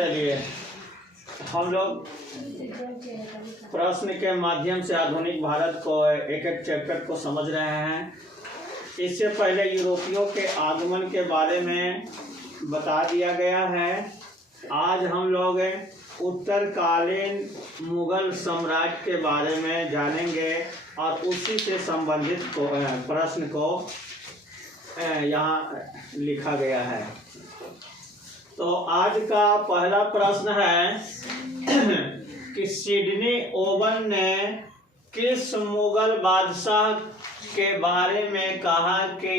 चलिए हम लोग प्रश्न के माध्यम से आधुनिक भारत को एक एक चैप्टर को समझ रहे हैं। इससे पहले यूरोपियों के आगमन के बारे में बता दिया गया है। आज हम लोग उत्तरकालीन मुगल सम्राट के बारे में जानेंगे और उसी से संबंधित प्रश्न को यहाँ लिखा गया है। तो आज का पहला प्रश्न है कि सिडनी ओवन ने किस मुगल बादशाह के बारे में कहा कि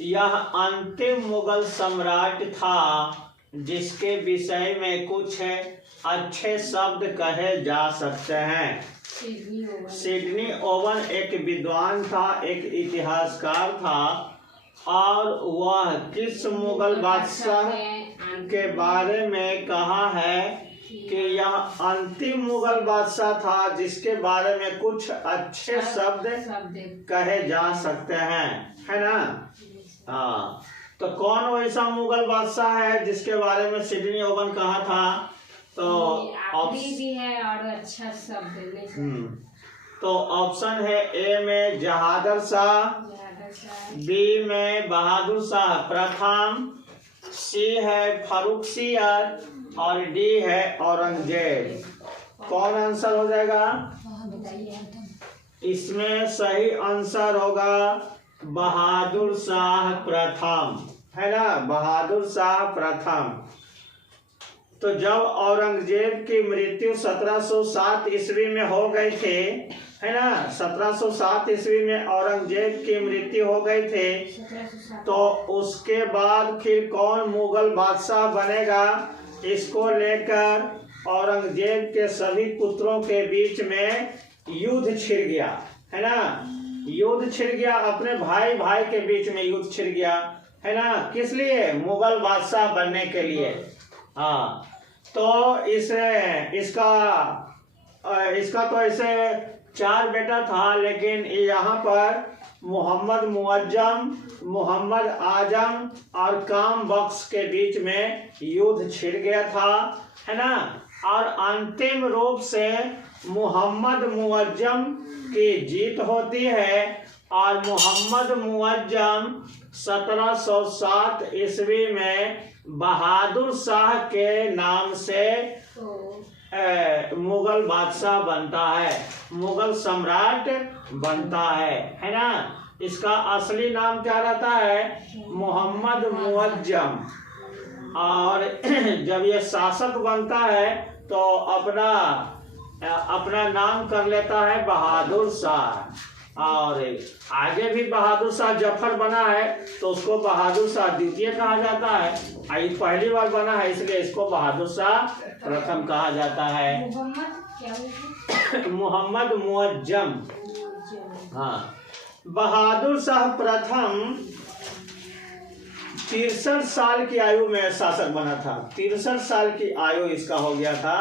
यह अंतिम मुगल सम्राट था जिसके विषय में कुछ अच्छे शब्द कहे जा सकते हैं। सिडनी ओवन एक विद्वान था, एक इतिहासकार था और वह किस मुगल बादशाह के बारे में कहा है कि यह अंतिम मुगल बादशाह था जिसके बारे में कुछ अच्छे शब्द कहे जा सकते हैं, है ना। हाँ, तो कौन वैसा मुगल बादशाह है जिसके बारे में सिडनी ओवन कहा था? तो भी है और अच्छा शब्द। तो ऑप्शन है ए में जहादर शाह, बी में बहादुर शाह प्रथम, सी है फरुख सियर और डी है औरंगजेब। कौन आंसर हो जाएगा? इसमें सही आंसर होगा बहादुर शाह प्रथम, है ना, बहादुर शाह प्रथम। तो जब औरंगजेब की मृत्यु 1707 ईस्वी में हो गई थी, है ना, 1707 ईस्वी में औरंगजेब की मृत्यु हो गई थी, तो उसके बाद फिर कौन मुगल बादशाह बनेगा, इसको लेकर औरंगजेब के सभी पुत्रों के बीच में युद्ध छिड़ गया, है ना। युद्ध छिड़ गया, अपने भाई भाई के बीच में युद्ध छिड़ गया, है ना। किस लिए? मुगल बादशाह बनने के लिए। हाँ, तो इसका तो ऐसे 4 बेटा था, लेकिन यहाँ पर मोहम्मद मुअज्जम, मोहम्मद आजम और काम बख्श के बीच में युद्ध छिड़ गया था, है ना। और अंतिम रूप से मोहम्मद मुअज्जम की जीत होती है और मोहम्मद मुअज्जम 1707 ईस्वी में बहादुर शाह के नाम से मुगल बादशाह बनता है, मुगल सम्राट बनता है ना। इसका असली नाम क्या रहता है? मोहम्मद मुअज्जम। और जब ये शासक बनता है तो अपना नाम कर लेता है बहादुर शाह। और आगे भी बहादुर शाह जफर बना है तो उसको बहादुर शाह द्वितीय कहा जाता है। आई पहली बार बना है इसलिए इसको बहादुर शाह प्रथम कहा जाता है। मोहम्मद मुअज्जम। हाँ, बहादुर शाह प्रथम 63 साल की आयु में शासक बना था। 63 साल की आयु इसका हो गया था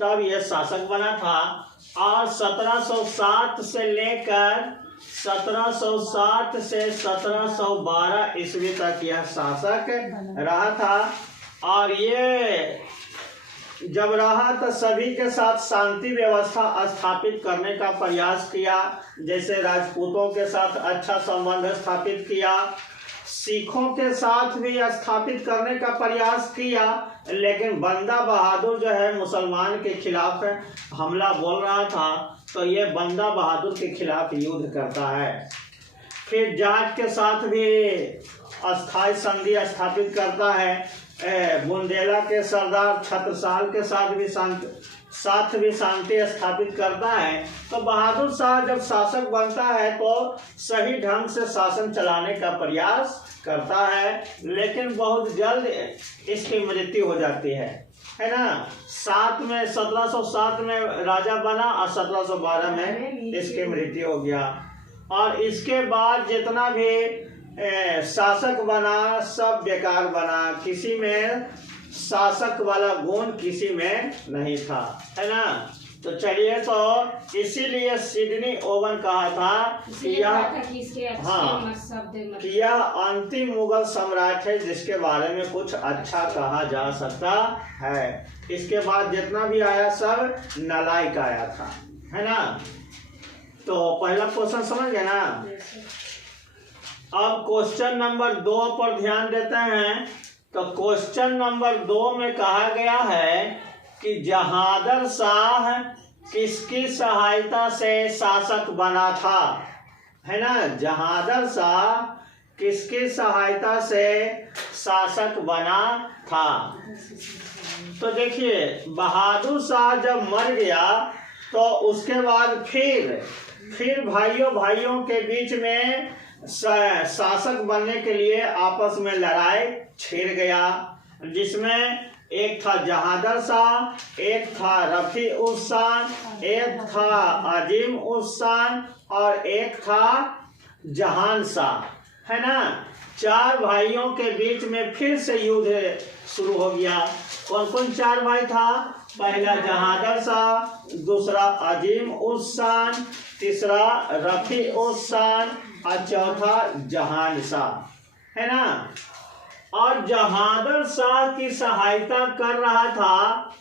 तब यह शासक बना था। और 1707 से लेकर 1707 से 1712 ईस्वी तक यह शासक रहा था। और ये जब रहा तो सभी के साथ शांति व्यवस्था स्थापित करने का प्रयास किया, जैसे राजपूतों के साथ अच्छा संबंध स्थापित किया, सिखों के साथ भी स्थापित करने का प्रयास किया, लेकिन बंदा बहादुर जो है मुसलमान के खिलाफ हमला बोल रहा था तो ये बंदा बहादुर के खिलाफ युद्ध करता है। फिर जाट के साथ भी अस्थायी संधि स्थापित करता है। बुंदेला के सरदार छत्रसाल के साथ भी शांति स्थापित करता है। तो बहादुर शाह जब शासक बनता है तो सही ढंग से शासन चलाने का प्रयास करता है, लेकिन बहुत जल्द इसकी मृत्यु हो जाती है ना। 1707 में राजा बना और 1712 में इसकी मृत्यु हो गया। और इसके बाद जितना भी शासक बना सब बेकार बना, किसी में शासक वाला गुण किसी में नहीं था, है ना। तो चलिए, तो इसीलिए सिडनी ओवन कहा था कि यह अंतिम मुगल सम्राट है जिसके बारे में कुछ अच्छा कहा जा सकता है। इसके बाद जितना भी आया सब नालायक आया था, है ना। तो पहला क्वेश्चन समझ गए ना। अब क्वेश्चन नंबर 2 पर ध्यान देते हैं। तो क्वेश्चन नंबर 2 में कहा गया है कि जहांगीर शाह किसकी सहायता से शासक बना था, है ना। जहांगीर शाह किसकी सहायता से शासक बना था। तो देखिए, बहादुर शाह जब मर गया तो उसके बाद फिर भाइयों के बीच में शासक बनने के लिए आपस में लड़ाई छिड़ गया, जिसमें एक था जहांगीर शाह, एक था रफी उस शाह, एक था अजीम उस शाह और एक था जहान शाह, है ना। 4 भाइयों के बीच में फिर से युद्ध शुरू हो गया। कौन कौन 4 भाई था? पहला जहांगीर शाह, दूसरा अजीम उस शाह, तीसरा रफी उस शाह और चौथा जहान शाह, है ना। और जहांगीर शाह की सहायता कर रहा था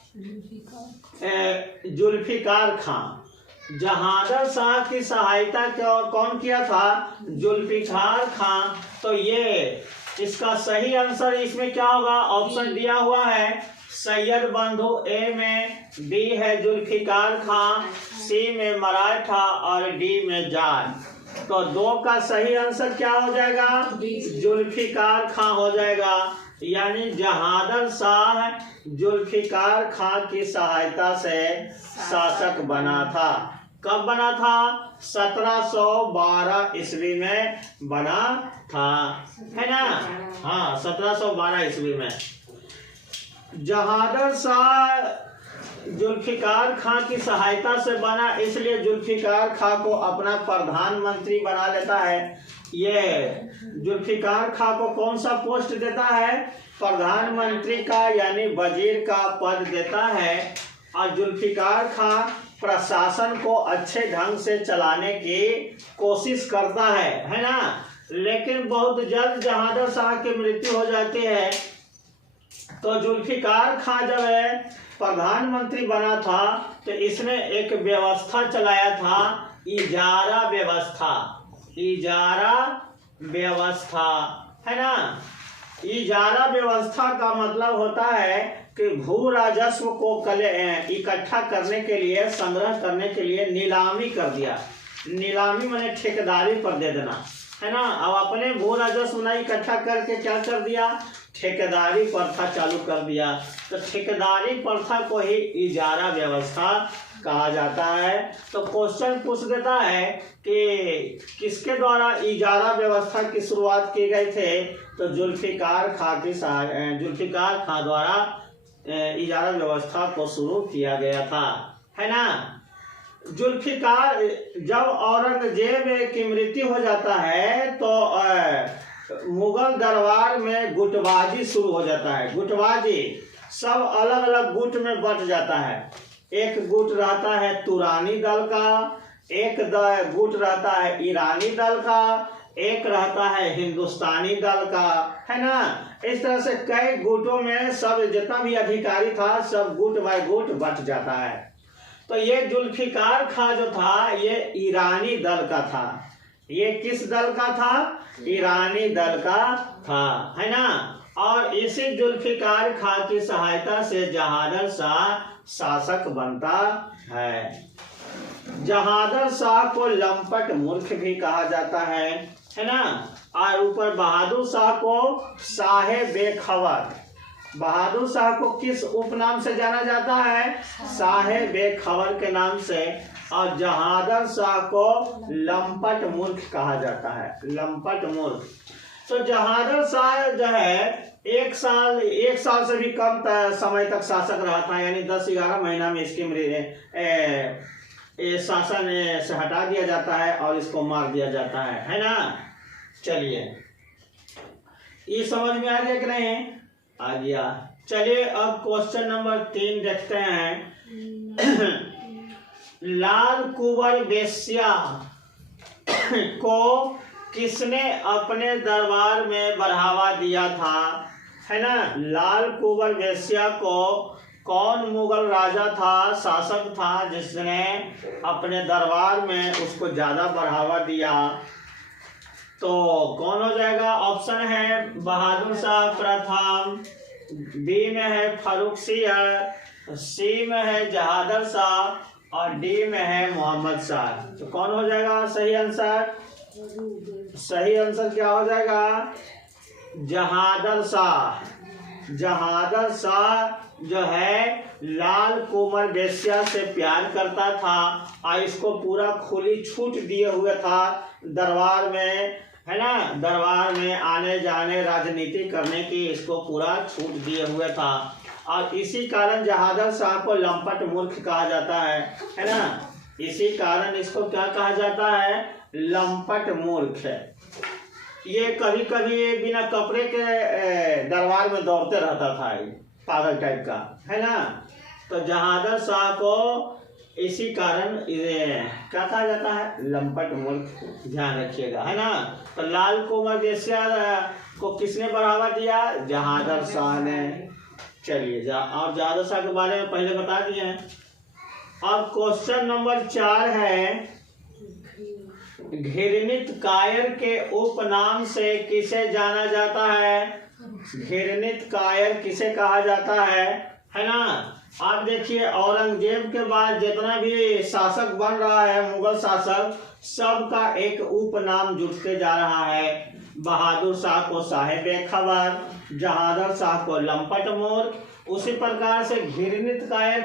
जुल्फिकार खान। जहांगीर शाह की सहायता कौन किया था? जुल्फिकार खान। तो ये इसका सही आंसर इसमें क्या होगा? ऑप्शन दिया हुआ है सैयद बंधु, ए में, बी है जुल्फिकार खान, सी में मराठा और डी में जाट। तो 2 का सही आंसर क्या हो जाएगा? जुल्फिकार खान हो जाएगा। यानी जहांगीर शाह जुल्फिकार खान की सहायता से शासक बना था। कब बना था? 1712 ईस्वी में बना था, है ना। हाँ, 1712 ईस्वी में जहांगीर शाह जुल्फिकार खान की सहायता से बना, इसलिए जुल्फिकार खान को अपना प्रधानमंत्री बना लेता है। ये जुल्फिकार खान को कौन सा पोस्ट देता है? प्रधानमंत्री का, यानी वजीर का पद देता है। और जुल्फिकार खान प्रशासन को अच्छे ढंग से चलाने की कोशिश करता है ना। लेकिन बहुत जल्द जहांगीर शाह की मृत्यु हो जाती है। तो जुल्फिकार खान जब प्रधानमंत्री बना था तो इसने एक व्यवस्था चलाया था, इजारा व्यवस्था। इजारा व्यवस्था, है ना। इजारा व्यवस्था का मतलब होता है कि भू राजस्व को इकट्ठा करने के लिए, संग्रह करने के लिए नीलामी कर दिया। नीलामी माने ठेकेदारी पर दे देना, है ना। अब अपने भू राजस्व नहीं इकट्ठा करके क्या कर दिया? ठेकेदारी प्रथा चालू कर दिया। तो ठेकेदारी प्रथा को ही इजारा व्यवस्था कहा जाता है। तो क्वेश्चन पूछ देता है कि किसके द्वारा इजारा व्यवस्था की शुरुआत की गई थे? तो जुल्फिकार खान द्वारा इजारा व्यवस्था को शुरू किया गया था, है ना। जुल्फिकार, जब औरंगजेब की मृत्यु हो जाता है तो मुगल दरबार में गुटबाजी शुरू हो जाता है। गुटबाजी सब अलग अलग गुट में बंट जाता है। एक गुट रहता है तुरानी दल का, एक गुट रहता है ईरानी दल का, एक रहता है हिंदुस्तानी दल का, है ना। इस तरह से कई गुटों में सब जितना भी अधिकारी था सब गुट बाय गुट बंट जाता है। तो ये जुल्फिकार खान जो था ये ईरानी दल का था। ये किस दल का था? ईरानी दल का था, है ना। और इसी जुल्फिकार खान की सहायता से जहांगीर शाह शासक बनता है। जहांगीर शाह को लंपट मूर्ख भी कहा जाता है ना। और ऊपर बहादुर शाह को शाहे बेखबर। बहादुर शाह को किस उपनाम से जाना जाता है? शाहे बेखबर के नाम से। और जहांगीर शाह को लंपट मूर्ख कहा जाता है, लंपट मूर्ख। तो जहांगीर शाह जो है 1 साल से भी कम समय तक शासक रहा था, यानी 10-11 महीना में इसकी शासन से हटा दिया जाता है और इसको मार दिया जाता है ना। चलिए, ये समझ में आ गया कि नहीं? आ गया। चलिए अब क्वेश्चन नंबर 3 देखते हैं। लाल कुंवर वेश्या को किसने अपने दरबार में बढ़ावा दिया था, है ना। लाल कुंवर वेश्या को कौन मुगल राजा था, शासक था, जिसने अपने दरबार में उसको ज्यादा बढ़ावा दिया। तो कौन हो जाएगा, ऑप्शन है बहादुर शाह प्रथम, बी में है फारूक सियर, सी में है जहादर शाह और डी में है मोहम्मद शाह। तो कौन हो जाएगा सही आंसर, सही आंसर क्या हो जाएगा, जहादर शाह। जहादर शाह जो है लाल कुंवर वेश्या से प्यार करता था और इसको पूरा खुली छूट दिए हुए था दरबार में, है ना। दरबार में आने जाने राजनीति करने की इसको पूरा छूट दिए हुए था और इसी कारण जहादर शाह को लंपट मूर्ख कहा जाता है ना। इसी कारण इसको क्या कहा जाता है, लंपट मूर्ख। ये कभी कभी बिना कपड़े के दरबार में दौड़ते रहता था, पागल टाइप का, है ना। तो जहादर शाह को इसी कारण क्या कहा जाता है, लंपट मूर्ख, ध्यान रखिएगा, है ना। तो लाल कुंवर वेश्या को किसने बढ़ावा दिया, जहादर शाह ने। चलिए और जहादर शाह के बारे में पहले बता दिए हैं। अब क्वेश्चन नंबर 4 है, घृणित कायर के उपनाम से किसे जाना जाता है। घृणित कायर किसे कहा जाता है ना। आप देखिए औरंगजेब के बाद जितना भी शासक बन रहा है, मुगल शासक, सबका एक उपनाम जुटते जा रहा है। बहादुर शाह को साहिब-ए-खबर, जहादर शाह को लंपट मूर्ख, उसी प्रकार से घृणित कायर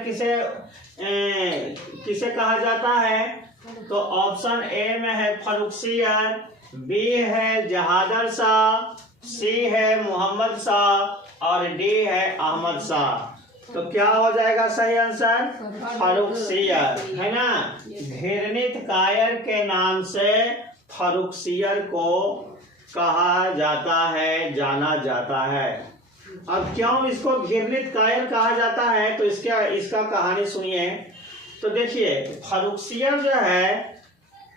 किसे कहा जाता है। तो ऑप्शन ए में है फारूक सियर, बी है जहादर शाह, सी है मोहम्मद शाह और डी है अहमद शाह। तो क्या हो जाएगा सही आंसर, फारूक सियर, है ना। घृणित कायर के नाम से फारूक सियर को कहा जाता है, जाना जाता है। अब क्यों इसको घृणित कायर कहा जाता है, तो इसका कहानी सुनिए। तो देखिए फारूक सियर जो है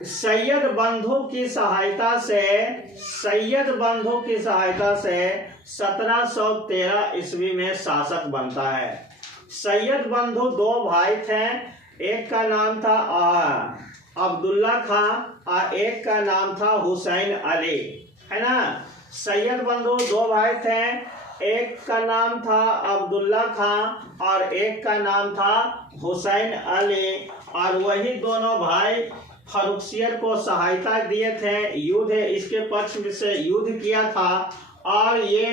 सैयद बंधु की सहायता से 1713 ईस्वी में शासक बनता है। सैयद बंधु 2 भाई थे, एक का नाम था अब्दुल्ला खां और एक का नाम था हुसैन अली, है ना। सैयद बंधु 2 भाई थे, एक का नाम था अब्दुल्ला खां और एक का नाम था हुसैन अली, और वही दोनों भाई फारूक सियर को सहायता दिए थे, युद्ध इसके पक्ष से युद्ध किया था। और ये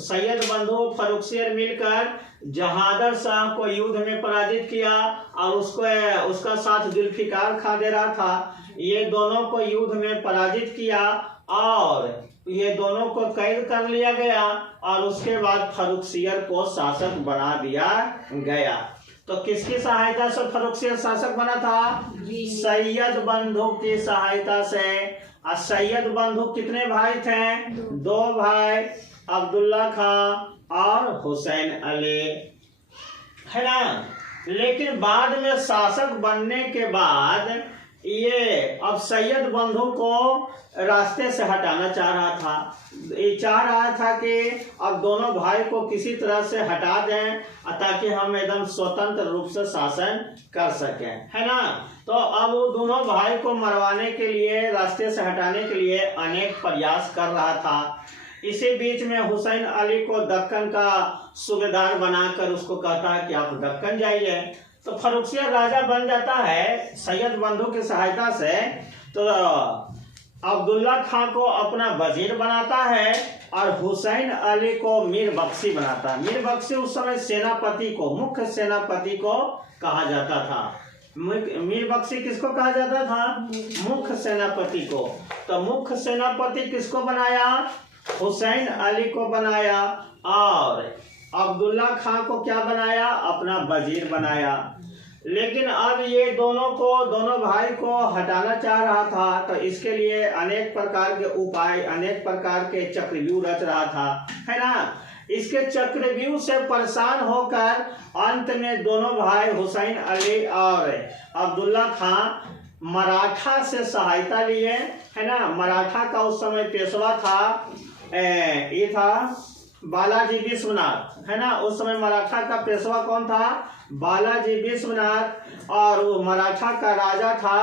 सैयद बंधु फारूक सियर मिलकर जहादर शाह को युद्ध में पराजित किया और उसका साथ जुल्फिकार खां दे रहा था। ये दोनों को युद्ध में पराजित किया और ये दोनों को कैद कर लिया गया और उसके बाद फारूक सियर को शासक बना दिया गया। तो किसकी सहायता से फारूक सियर शासक बना था, सैयद बंधु की सहायता से। और सैयद बंधु कितने भाई थे, 2 भाई, अब्दुल्ला खां और हुसैन अली, है ना। लेकिन बाद में शासक बनने के बाद ये अब सैयद बंधु को रास्ते से हटाना चाह रहा था। ये चाह रहा था कि अब दोनों भाई को किसी तरह से हटा दें ताकि हम एकदम स्वतंत्र रूप से शासन कर सकें, है ना। तो अब वो दोनों भाई को मरवाने के लिए, रास्ते से हटाने के लिए अनेक प्रयास कर रहा था। इसी बीच में हुसैन अली को दक्कन का सूबेदार बनाकर उसको कहता है कि आप दक्कन जाइए। तो फारूक सियर राजा बन जाता है सैयद बंधु की सहायता से। तो अब्दुल्ला खां को अपना वजीर बनाता है और हुसैन अली को मीर बख्शी बनाता है। मीर बख्शी उस समय सेनापति को, मुख्य सेनापति को कहा जाता था। मीर बख्शी किसको कहा जाता था, मुख्य सेनापति को। तो मुख्य सेनापति किसको बनाया, हुसैन अली को बनाया और अब्दुल्ला खां को क्या बनाया, अपना वजीर बनाया। लेकिन अब ये दोनों भाई को हटाना चाह रहा था, तो इसके लिए अनेक प्रकार के उपाय, अनेक प्रकार के चक्रव्यूह रच रहा था, है ना। इसके चक्रव्यूह से परेशान होकर अंत में दोनों भाई हुसैन अली और अब्दुल्ला खां मराठा से सहायता लिए, है ना। मराठा का उस समय पेशवा था, ये था बालाजी विश्वनाथ, है ना। उस समय मराठा का पेशवा कौन था? बालाजी विश्वनाथ। और वो मराठा का राजा था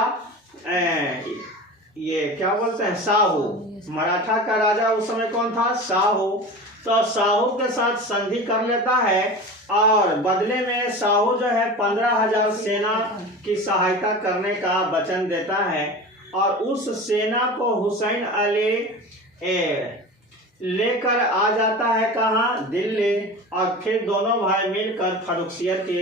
ये क्या बोलते हैं, साहू। मराठा का राजा उस समय कौन था? साहू। तो साहू के साथ संधि कर लेता है और बदले में साहू जो है 15,000 सेना की सहायता करने का वचन देता है। और उस सेना को हुसैन अली लेकर आ जाता है कहाँ? दिल्ली। और फिर दोनों भाई मिलकर फर्रुखसियर की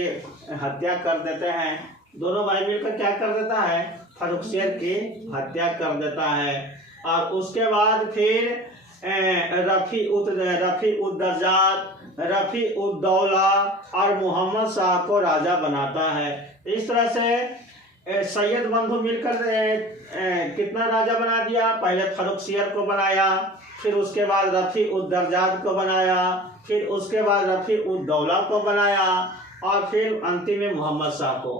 हत्या कर देते हैं। दोनों भाई मिलकर क्या कर देता है? फर्रुखसियर की हत्या कर देता है। और उसके बाद फिर रफ़ी उद दौला और मोहम्मद शाह को राजा बनाता है। इस तरह से सैयद बंधु मिलकर कितना राजा बना दिया? पहले फर्रुखसियर को बनाया, फिर उसके बाद रफ़ी उद दर्जात को बनाया, फिर उसके बाद रफ़ी उद दौला को बनाया और फिर अंतिम में मोहम्मद शाह को।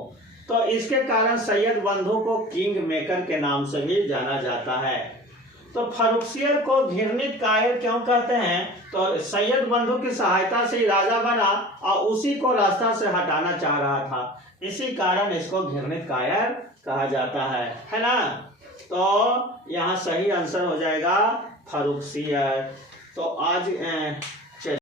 तो इसके कारण सैयद बंधु को किंग मेकर के नाम से भी जाना जाता है। तो फर्रुखसियर को घृणित कायर क्यों कहते हैं? तो सैयद बंधु की सहायता से ही राजा बना और उसी को रास्ता से हटाना चाह रहा था, इसी कारण इसको घृणित कायर कहा जाता है ना। तो यहाँ सही आंसर हो जाएगा फर्रुखसियर। तो आज